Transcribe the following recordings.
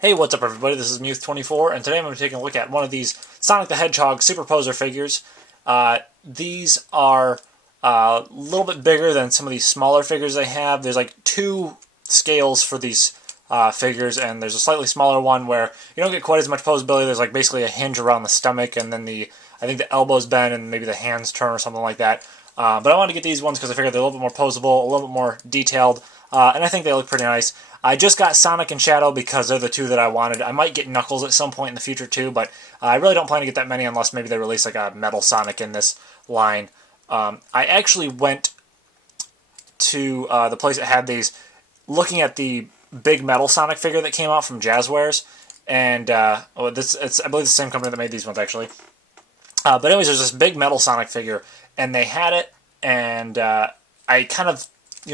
Hey, what's up everybody? This is Muth24, and today I'm going to be taking a look at one of these Sonic the Hedgehog Super Poser figures. These are a little bit bigger than some of these smaller figures I have. There's like two scales for these figures, and there's a slightly smaller one where you don't get quite as much posability. There's like basically a hinge around the stomach, and then I think the elbows bend, and maybe the hands turn or something like that. But I wanted to get these ones because I figured they're a little bit more posable, a little bit more detailed, and I think they look pretty nice. I just got Sonic and Shadow because they're the two that I wanted. I might get Knuckles at some point in the future too, but I really don't plan to get that many unless maybe they release like a Metal Sonic in this line. I actually went to the place that had these, looking at the big Metal Sonic figure that came out from Jazzwares, and I believe it's the same company that made these ones actually. But anyways, there's this big Metal Sonic figure, and they had it, and I kind of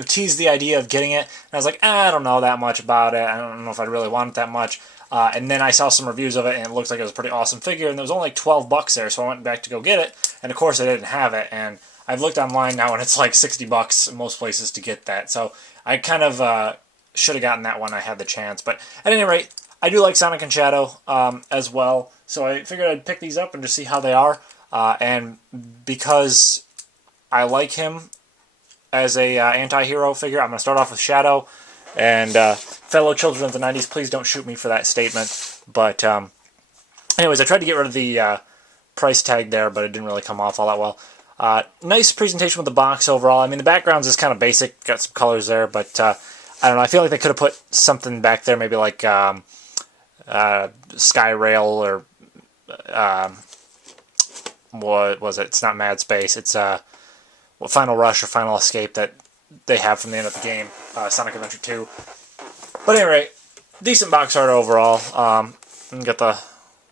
teased the idea of getting it, and I was like, I don't know that much about it. I don't know if I'd really want it that much. And then I saw some reviews of it, and it looked like it was a pretty awesome figure, and there was only like 12 bucks there, so I went back to go get it, and of course I didn't have it, and I've looked online now, and it's like 60 bucks in most places to get that, so I kind of should have gotten that when I had the chance. But at any rate, I do like Sonic and Shadow as well, so I figured I'd pick these up and just see how they are, and because I like him as a anti-hero figure, I'm going to start off with Shadow. And fellow children of the 90s, please don't shoot me for that statement. But anyways, I tried to get rid of the price tag there, but it didn't really come off all that well. Nice presentation with the box overall. I mean, the background's is kind of basic, got some colors there, but I don't know, I feel like they could have put something back there, maybe like Sky Rail or what was it? It's not Mad Space, it's Final Rush or Final Escape that they have from the end of the game, Sonic Adventure 2. But anyway, decent box art overall. And got the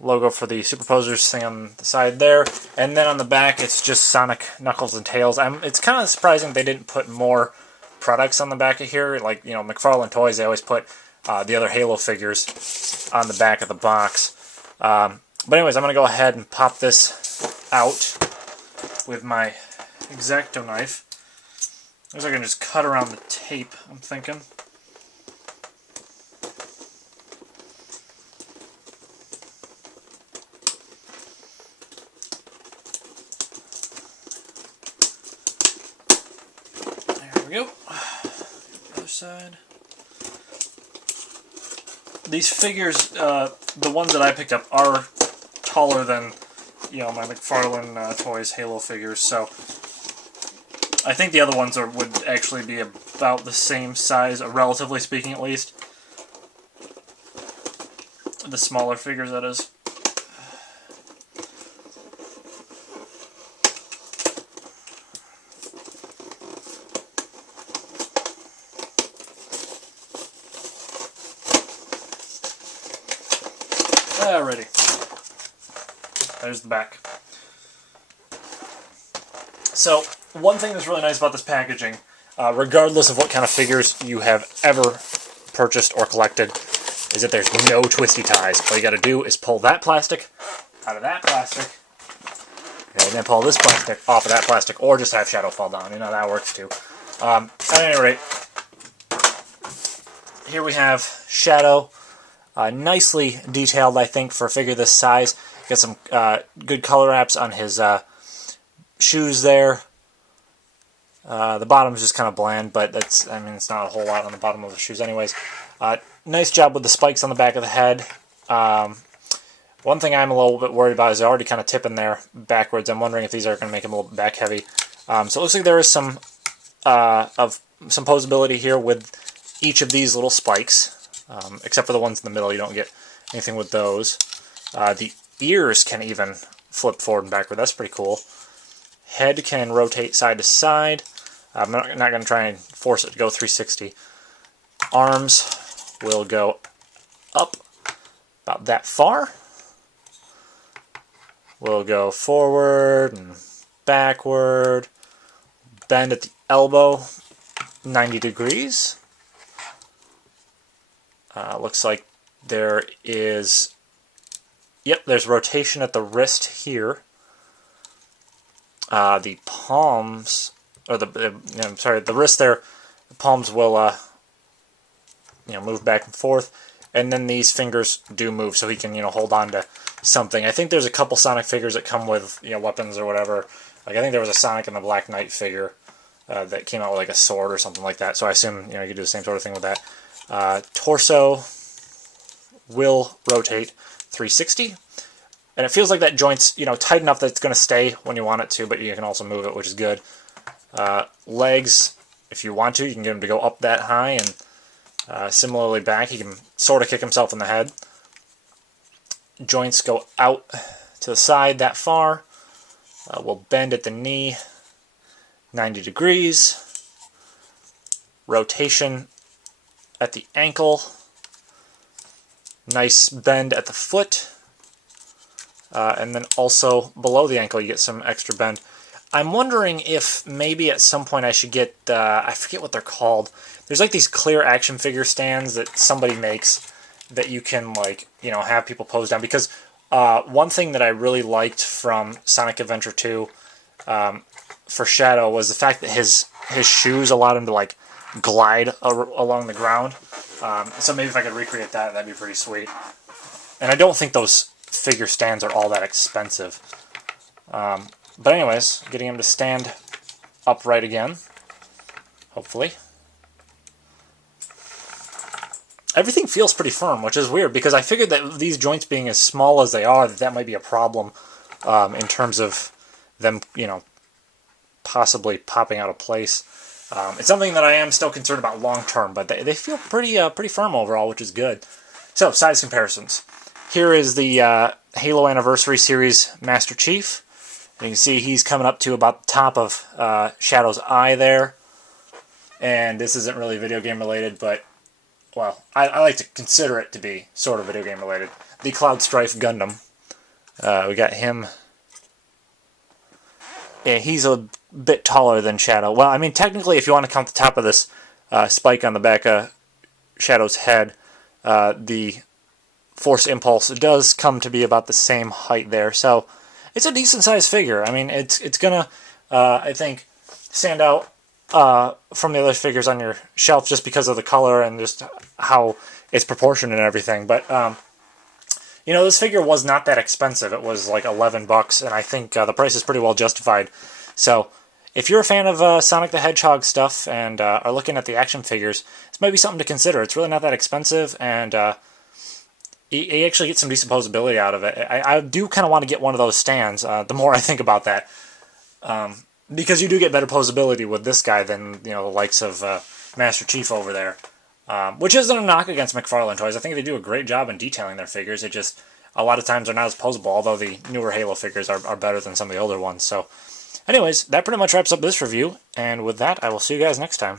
logo for the Super Posers thing on the side there, and then on the back it's just Sonic, Knuckles, and Tails. It's kind of surprising they didn't put more products on the back of here. Like, McFarlane Toys, they always put the other Halo figures on the back of the box. But anyways, I'm going to go ahead and pop this out with my X-Acto knife. I guess I can just cut around the tape, I'm thinking. There we go. Other side. These figures, the ones that I picked up, are taller than, my McFarlane Toys Halo figures, so I think the other ones would actually be about the same size, relatively speaking at least. The smaller figures, that is. Alrighty. There's the back. So, one thing that's really nice about this packaging, regardless of what kind of figures you have ever purchased or collected, is that there's no twisty ties. All you gotta do is pull that plastic out of that plastic, and then pull this plastic off of that plastic, or just have Shadow fall down. That works too. At any rate, here we have Shadow. Nicely detailed, I think, for a figure this size. Got some good color apps on his shoes there. The bottom's just kind of bland, but it's not a whole lot on the bottom of the shoes anyways. Nice job with the spikes on the back of the head. One thing I'm a little bit worried about is they're already kind of tipping there backwards. I'm wondering if these are going to make him a little bit back heavy. So it looks like there is some posability here with each of these little spikes. Except for the ones in the middle, you don't get anything with those. The ears can even flip forward and backward. That's pretty cool. Head can rotate side to side. I'm not going to try and force it to go 360. Arms will go up about that far. We'll go forward and backward. Bend at the elbow 90 degrees. Looks like there is, there's rotation at the wrist here. The palms, or the wrist there, the palms will, move back and forth. and then these fingers do move, so he can, hold on to something. I think there's a couple Sonic figures that come with, weapons or whatever. Like, I think there was a Sonic and the Black Knight figure that came out with, like, a sword or something like that. So I assume, you could do the same sort of thing with that. Torso will rotate 360. And it feels like that joint's, tight enough that it's going to stay when you want it to, but you can also move it, which is good. Legs, if you want to, you can get him to go up that high, and similarly back, he can sort of kick himself in the head. Joints go out to the side that far. We'll bend at the knee 90 degrees. Rotation at the ankle. Nice bend at the foot. And then also below the ankle you get some extra bend. I'm wondering if maybe at some point I should get, I forget what they're called. There's like these clear action figure stands that somebody makes that you can, like, have people pose down. Because one thing that I really liked from Sonic Adventure 2 for Shadow was the fact that his shoes allowed him to, like, glide along the ground. So maybe if I could recreate that, that'd be pretty sweet. And I don't think those figure stands are all that expensive. But anyways, getting him to stand upright again, hopefully. Everything feels pretty firm, which is weird, because I figured that these joints being as small as they are, that might be a problem in terms of them, possibly popping out of place. It's something that I am still concerned about long term, but they feel pretty firm overall, which is good. So, size comparisons. Here is the Halo Anniversary Series Master Chief. And you can see he's coming up to about the top of Shadow's eye there. And this isn't really video game related, but, well, I like to consider it to be sort of video game related. The Cloud Strife Gundam. We got him. Yeah, he's a bit taller than Shadow. Well, I mean, technically, if you want to count the top of this spike on the back of Shadow's head, the Force Impulse does come to be about the same height there. So it's a decent sized figure. I mean, it's gonna, I think, stand out from the other figures on your shelf just because of the color and just how it's proportioned and everything. But this figure was not that expensive. It was like $11, and I think the price is pretty well justified. So if you're a fan of Sonic the Hedgehog stuff and are looking at the action figures, this might be something to consider. It's really not that expensive, and you actually get some decent posability out of it. I do kind of want to get one of those stands, the more I think about that. Because you do get better posability with this guy than, the likes of Master Chief over there. Which isn't a knock against McFarlane Toys. I think they do a great job in detailing their figures. It just, a lot of times they're not as posable, although the newer Halo figures are better than some of the older ones. So, anyways, that pretty much wraps up this review. And with that, I will see you guys next time.